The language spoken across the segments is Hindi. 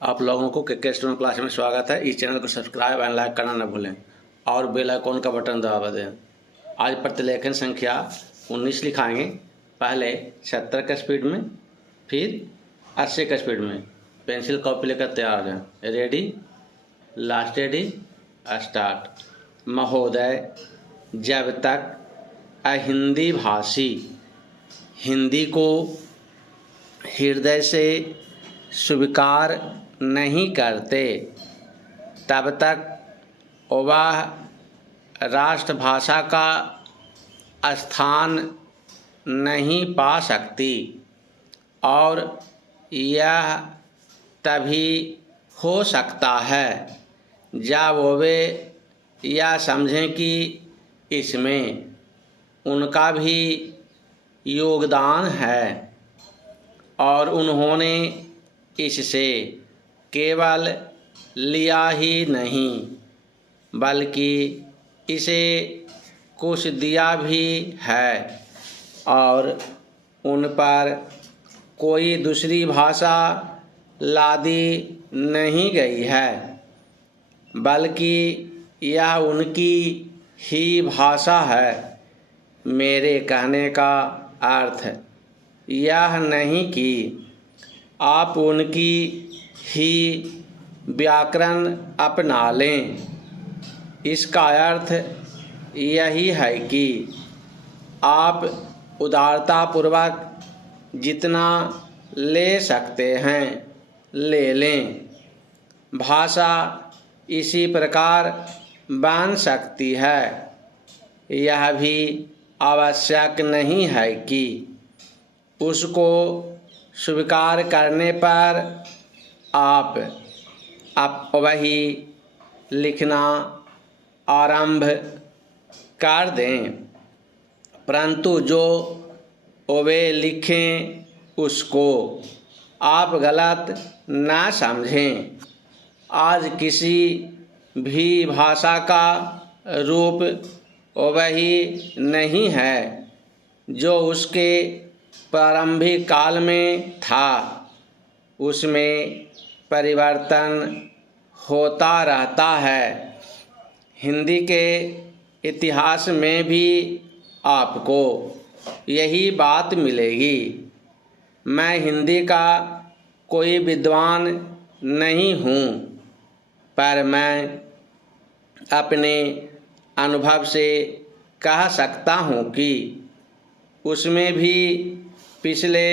आप लोगों को के स्टूडेंट क्लास में स्वागत है। इस चैनल को सब्सक्राइब एंड लाइक करना न भूलें और बेल आइकॉन का बटन दबा दें। आज प्रतिलेखन संख्या 19 लिखाएंगे। पहले 70 का स्पीड में, फिर 80 का स्पीड में। पेंसिल कॉपी लेकर तैयार हैं। Ready, last ready, start. महोदय, जब तक अहिंदी भाषी हिंदी को हृदय से स्वीकार नहीं करते, तब तक वह राष्ट्रभाषा का स्थान नहीं पा सकती और यह तभी हो सकता है जब वे यह समझें कि इसमें उनका भी योगदान है और उन्होंने इससे केवल लिया ही नहीं बल्कि इसे कुछ दिया भी है और उन पर कोई दूसरी भाषा लादी नहीं गई है, बल्कि यह उनकी ही भाषा है। मेरे कहने का अर्थ यह नहीं कि आप उनकी ही व्याकरण अपना लें। इसका अर्थ यही है कि आप उदारतापूर्वक जितना ले सकते हैं ले लें। भाषा इसी प्रकार बन सकती है। यह भी आवश्यक नहीं है कि उसको स्वीकार करने पर आप वही लिखना आरंभ कर दें, परंतु जो वे लिखें उसको आप गलत ना समझें। आज किसी भी भाषा का रूप वही नहीं है जो उसके प्रारंभिक काल में था। उसमें परिवर्तन होता रहता है। हिंदी के इतिहास में भी आपको यही बात मिलेगी। मैं हिंदी का कोई विद्वान नहीं हूँ, पर मैं अपने अनुभव से कह सकता हूँ कि उसमें भी पिछले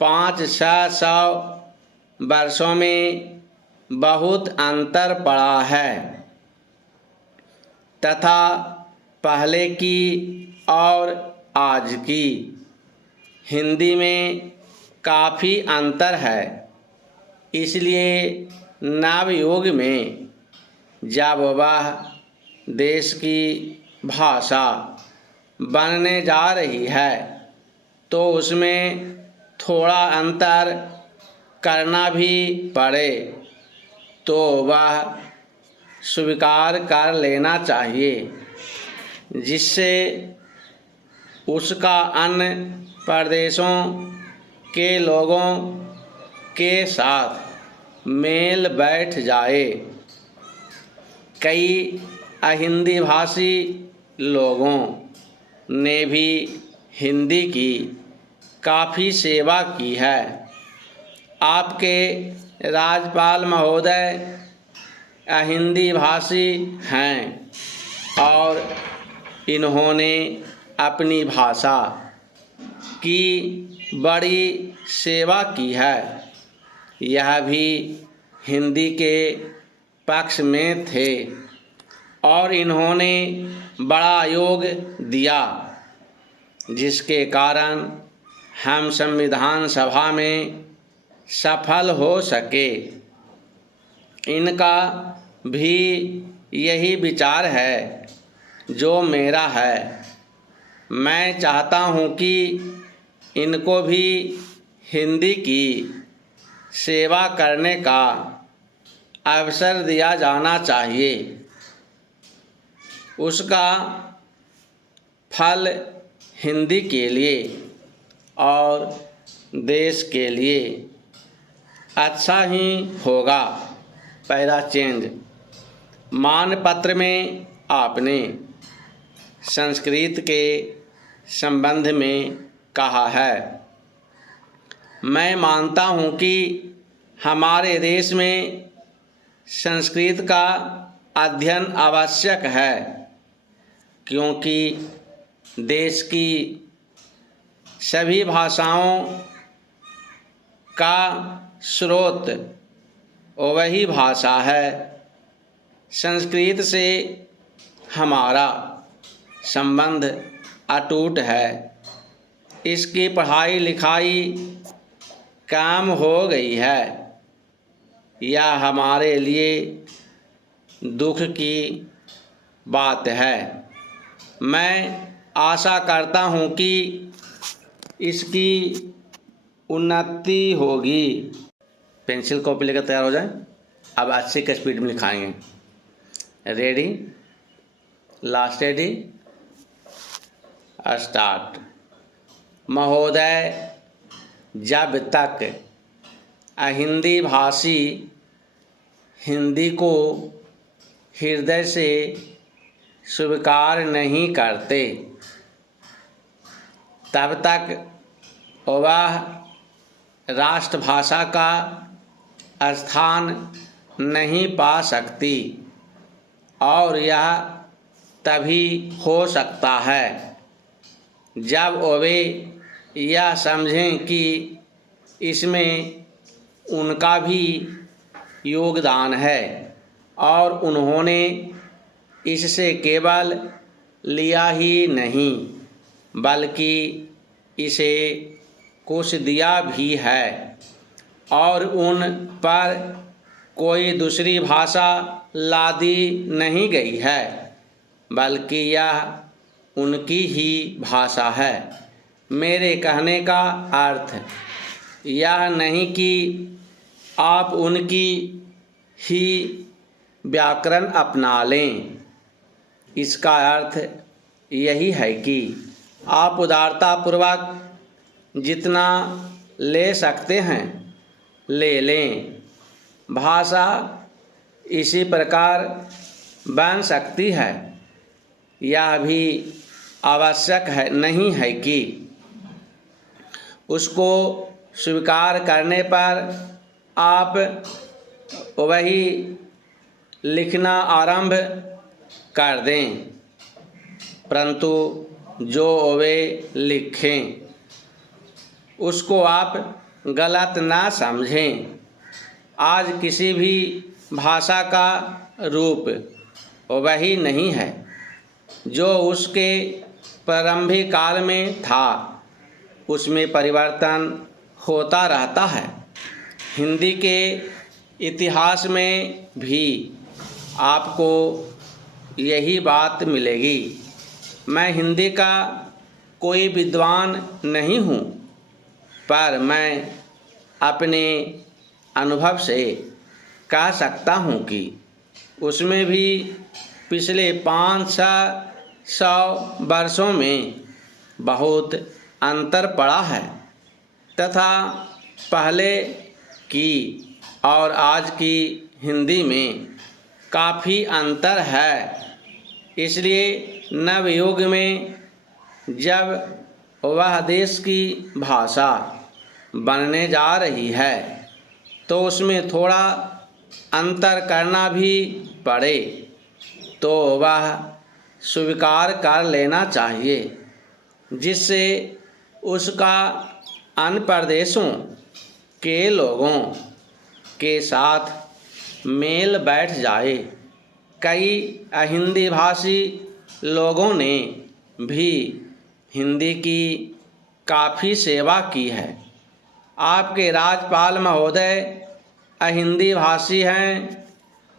500-600 वर्षों में बहुत अंतर पड़ा है तथा पहले की और आज की हिंदी में काफ़ी अंतर है। इसलिए नवयुग में जब वह देश की भाषा बनने जा रही है तो उसमें थोड़ा अंतर करना भी पड़े तो वह स्वीकार कर लेना चाहिए, जिससे उसका अन्य प्रदेशों के लोगों के साथ मेल बैठ जाए। कई अहिंदी भाषी लोगों ने भी हिंदी की काफ़ी सेवा की है। आपके राज्यपाल महोदय अहिंदी भाषी हैं और इन्होंने अपनी भाषा की बड़ी सेवा की है। यह भी हिंदी के पक्ष में थे और इन्होंने बड़ा योग दिया, जिसके कारण हम संविधान सभा में सफल हो सके। इनका भी यही विचार है जो मेरा है। मैं चाहता हूँ कि इनको भी हिंदी की सेवा करने का अवसर दिया जाना चाहिए। उसका फल हिंदी के लिए और देश के लिए अच्छा ही होगा। Para change. मानपत्र में आपने संस्कृत के संबंध में कहा है, मैं मानता हूँ कि हमारे देश में संस्कृत का अध्ययन आवश्यक है, क्योंकि देश की सभी भाषाओं का स्रोत वही भाषा है। संस्कृत से हमारा संबंध अटूट है। इसकी पढ़ाई लिखाई काम हो गई है। यह हमारे लिए दुख की बात है। मैं आशा करता हूँ कि इसकी उन्नति होगी। पेंसिल कॉपी लेकर तैयार हो जाएं। अब 80 के स्पीड में लिखाएंगे। Ready, last ready, start. महोदय, जब तक अहिंदी भाषी हिंदी को हृदय से स्वीकार नहीं करते, तब तक वह राष्ट्रभाषा का स्थान नहीं पा सकती, और यह तभी हो सकता है जब वे यह समझें कि इसमें उनका भी योगदान है और उन्होंने इससे केवल लिया ही नहीं बल्कि इसे कुछ दिया भी है, और उन पर कोई दूसरी भाषा लादी नहीं गई है, बल्कि यह उनकी ही भाषा है। मेरे कहने का अर्थ यह नहीं कि आप उनकी ही व्याकरण अपना लें। इसका अर्थ यही है कि आप उदारतापूर्वक जितना ले सकते हैं ले लें। भाषा इसी प्रकार बन सकती है। यह भी आवश्यक है नहीं है कि उसको स्वीकार करने पर आप वही लिखना आरंभ कर दें, परंतु जो वे लिखें उसको आप गलत ना समझें। आज किसी भी भाषा का रूप वही नहीं है जो उसके प्रारंभिक काल में था। उसमें परिवर्तन होता रहता है। हिंदी के इतिहास में भी आपको यही बात मिलेगी। मैं हिंदी का कोई विद्वान नहीं हूँ, पर मैं अपने अनुभव से कह सकता हूँ कि उसमें भी पिछले 500 वर्षों में बहुत अंतर पड़ा है, तथा पहले की और आज की हिंदी में काफ़ी अंतर है। इसलिए नवयुग में जब वह देश की भाषा बनने जा रही है तो उसमें थोड़ा अंतर करना भी पड़े तो वह स्वीकार कर लेना चाहिए, जिससे उसका अन्य प्रदेशों के लोगों के साथ मेल बैठ जाए। कई अहिंदी भाषी लोगों ने भी हिंदी की काफ़ी सेवा की है। आपके राज्यपाल महोदय अहिंदी भाषी हैं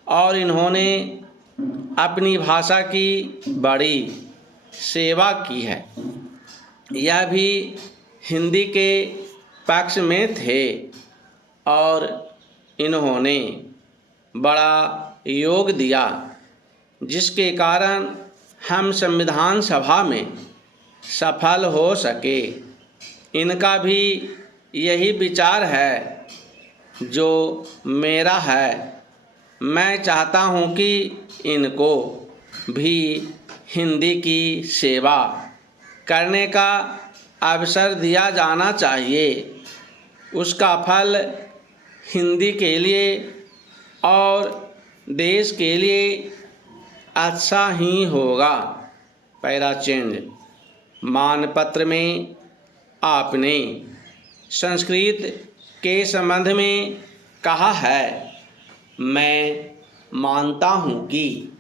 और इन्होंने अपनी भाषा की बड़ी सेवा की है। यह भी हिंदी के पक्ष में थे और इन्होंने बड़ा योग दिया, जिसके कारण हम संविधान सभा में सफल हो सके। इनका भी यही विचार है जो मेरा है। मैं चाहता हूँ कि इनको भी हिंदी की सेवा करने का अवसर दिया जाना चाहिए। उसका फल हिंदी के लिए और देश के लिए अच्छा ही होगा। Para change. मानपत्र में आपने संस्कृत के संबंध में कहा है, मैं मानता हूँ कि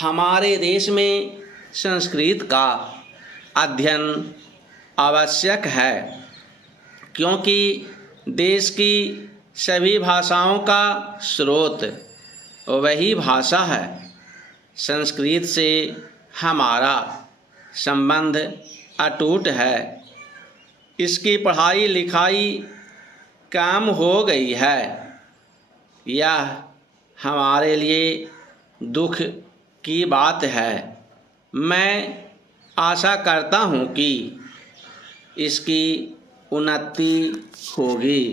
हमारे देश में संस्कृत का अध्ययन आवश्यक है, क्योंकि देश की सभी भाषाओं का स्रोत वही भाषा है। संस्कृत से हमारा संबंध अटूट है। इसकी पढ़ाई लिखाई कम हो गई है। यह हमारे लिए दुख की बात है। मैं आशा करता हूँ कि इसकी उन्नति होगी।